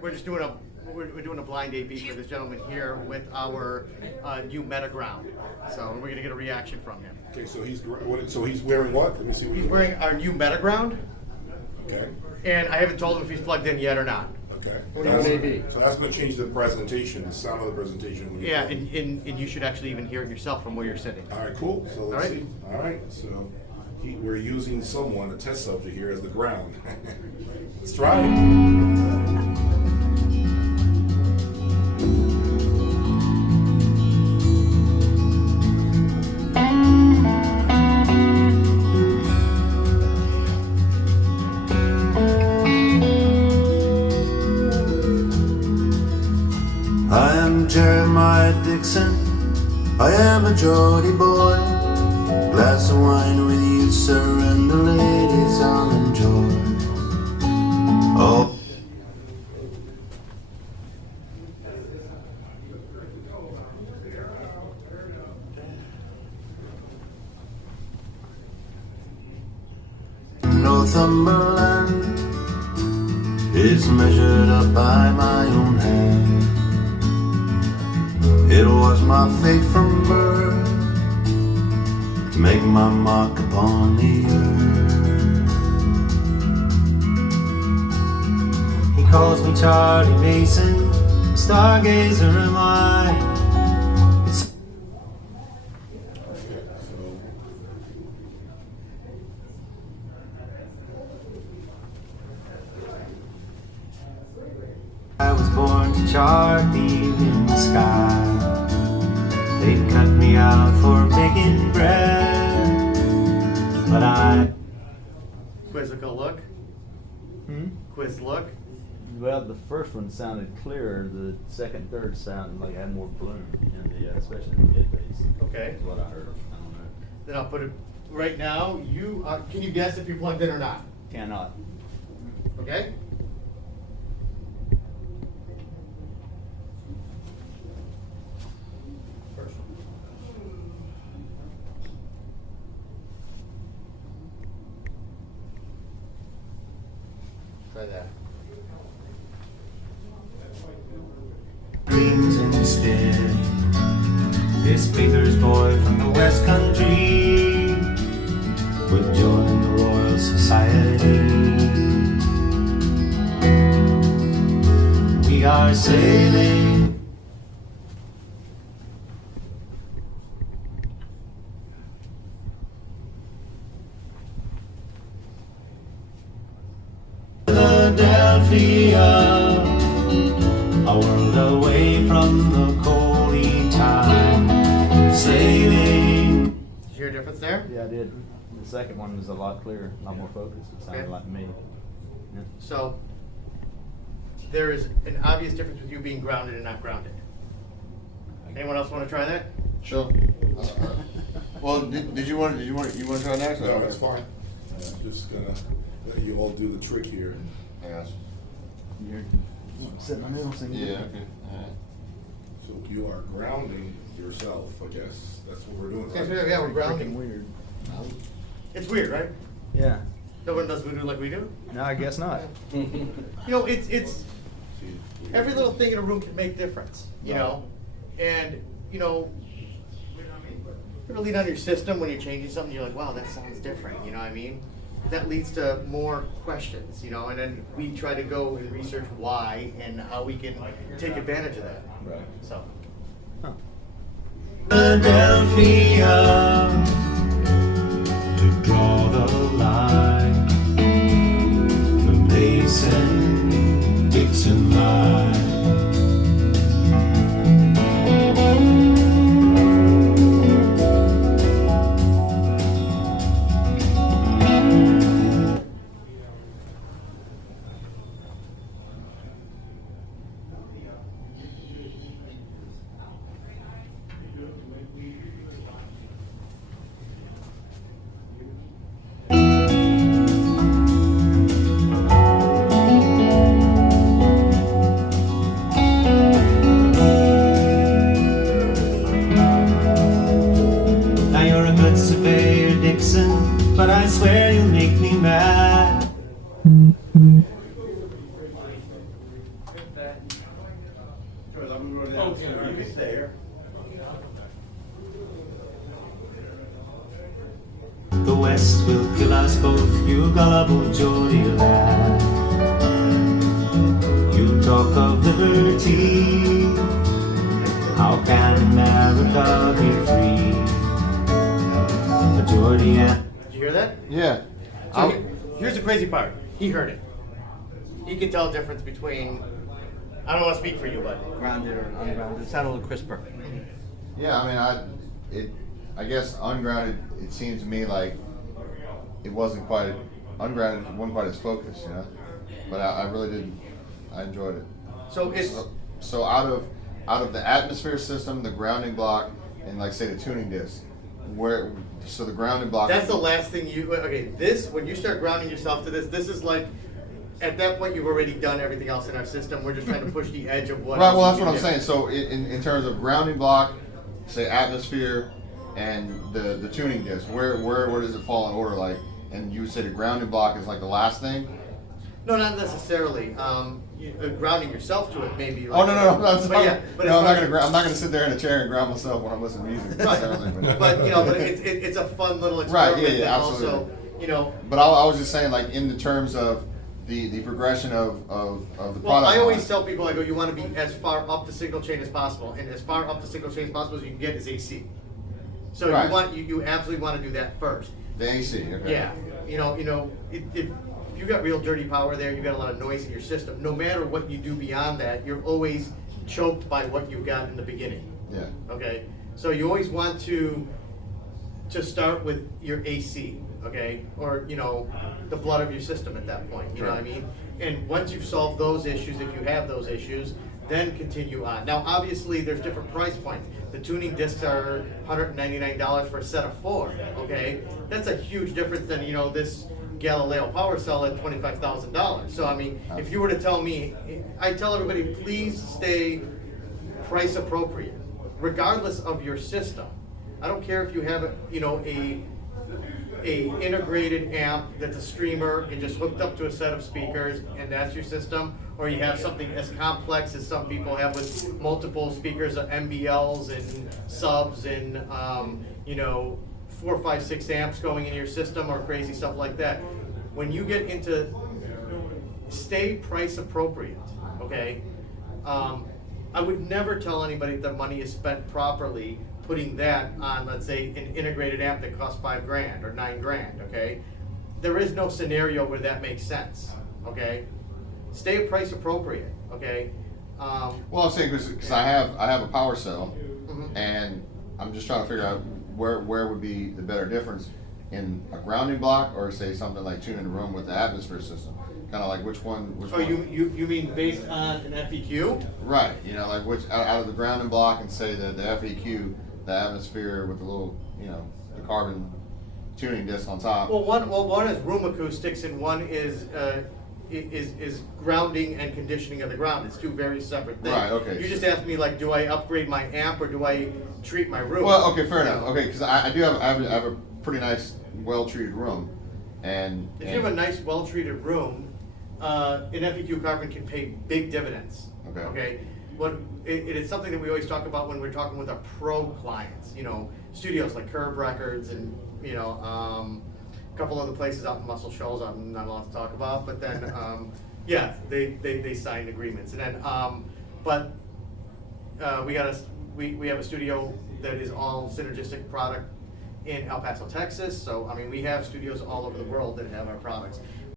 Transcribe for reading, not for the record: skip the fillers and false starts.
We're just doing a blind AV for this gentleman here with our new Metaground. So we're gonna get a reaction from him. Okay, so he's wearing what? Let me see what He's wearing our new Metaground. Okay. And I haven't told him if he's plugged in yet or not. Okay. So that's going to change the presentation, the sound of the presentation. Yeah, and you should actually even hear it yourself from where you're sitting. All right, cool. So let's see. All right, so we're using someone, a test subject here, as the ground. Let's try it. I am Jeremiah Dixon, I am a Geordie boy. Glass of wine with you, sir, and the ladies I'll enjoy. Oh. Northumberland is measured up by my own hand. It was my fate from birth to make my mark upon the earth. He calls me Charlie Mason, stargazer am I. I was born to chart the evening sky. They cut me out for making bread, but I... Quizzical look. Quiz look. Well, the first one sounded clearer. The second, third sounded like it had more bloom in the, especially in the mid bass. Okay. That's what I heard. I don't know. Then I'll put it right now. You can you guess if you're plugged in or not? Cannot. Okay. Try that. Dreams instead. This Peter's boy from the West Country would join the Royal Society. We are sailing. Philadelphia, a world away from the coldy time, sailing. Did you hear a difference there? Yeah, I did. The second one was a lot clearer, a lot more focused. It sounded Okay. like me. Yeah. So there is an obvious difference with you being grounded and not grounded. Anyone else want to try that? Sure. Well, did you want to try next? No, that's fine. I'm just going to let you all do the trick here. I got you. You're sitting on the middle singing. Yeah. Okay. All right. So you are grounding yourself, I guess. That's what we're doing. Yes, right? yeah, we're Freaking grounding. weird. It's weird, right? Yeah. No one does voodoo like we do. No, I guess not. You know, it's See, every little thing in a room can make difference. You know, and you know, you ever lean on your system when you're changing something. You're like, wow, that sounds different. You know what I mean? That leads to more questions. You know, and then we try to go and research why and how we can take advantage of that. Right. So. Philadelphia, to draw the line, the Mason-Dixon line. The West will kill us both, you gullible Geordie lad. You talk of liberty, how can America be free? A Geordie and... Did you hear that? Yeah. So here's the crazy part. He heard it. He could tell the difference between, I don't want to speak for you, but Grounded or ungrounded. It sounded a little crisper. Yeah, I mean, I guess ungrounded, it seemed to me like it wasn't quite, ungrounded wasn't quite as focused, you know? But I really didn't, I enjoyed it. so it's, So out of the atmosphere system, the grounding block, and like say the tuning disc, so the grounding block. that's the last thing you, okay, this, when you start grounding yourself to this is like, at that point, you've already done everything else in our system. We're just trying to push the edge of what. Right, else well, we that's what can I'm do. saying. So in terms of grounding block, say atmosphere, and the tuning disc, where does it fall in order? Like, and you would say the grounding block is like the last thing. No, not necessarily. Grounding yourself to it, maybe. Oh no, But yeah, but no, as I'm far not gonna sit there in a chair and ground myself when I'm listening to music. necessarily, but but it's a fun little Right, experiment. yeah, yeah, that absolutely. Also, But I was just saying, like in the terms of the progression of the product. well, I always line. tell people, I go, you want to be as far up the signal chain as possible, and as far up the signal chain as possible as you can get is AC. So Right. you absolutely want to do that first. The AC. Okay. Yeah, if you got real dirty power there, you got a lot of noise in your system. No matter what you do beyond that, you're always choked by what you've got in the beginning. Yeah. Okay, so you always want to start with your AC, okay, or the blood of your system at that point. You know what I mean? And once you've solved those issues, if you have those issues, then continue on. Now, obviously, there's different price points. The tuning discs are $199 for a set of 4. Okay, that's a huge difference than this Galileo power cell at $25,000. So I mean, if you were to tell me, I tell everybody, please stay price appropriate, regardless of your system. I don't care if you have a integrated amp that's a streamer and just hooked up to a set of speakers and that's your system, or you have something as complex as some people have with multiple speakers, MBLs and subs and 4, 5, 6 amps going in your system or crazy stuff like that. When you get into, stay price appropriate, okay? I would never tell anybody that money is spent properly putting that on, let's say, an integrated amp that costs $5,000 or $9,000, okay? There is no scenario where that makes sense, okay? Stay price appropriate, okay? Well, I'm saying because I have a power cell, Mhm. and I'm just trying to figure out where would be the better difference in a grounding block or say something like tuning the room with the atmosphere system. Kind of like which one. Oh, you mean based on an FEQ? Right. Like which out of the grounding block and say the FEQ, the atmosphere with the little the carbon tuning disc on top. Well, one is room acoustics and one is grounding and conditioning of the ground. It's two very separate things. Right, okay. You just asked me like, do I upgrade my amp or do I treat my room? Well, okay, fair enough. Okay, because I have a pretty nice, well-treated room, and If you have a nice, well-treated room, an FEQ carbon can pay big dividends. Okay. Okay. It is something that we always talk about when we're talking with our pro clients. Studios like Curb Records and a couple other places out in Muscle Shoals I'm not allowed to talk about. But then yeah, they signed agreements, and then we have a studio that is all synergistic product in El Paso, Texas. So I mean, we have studios all over the world that have our products.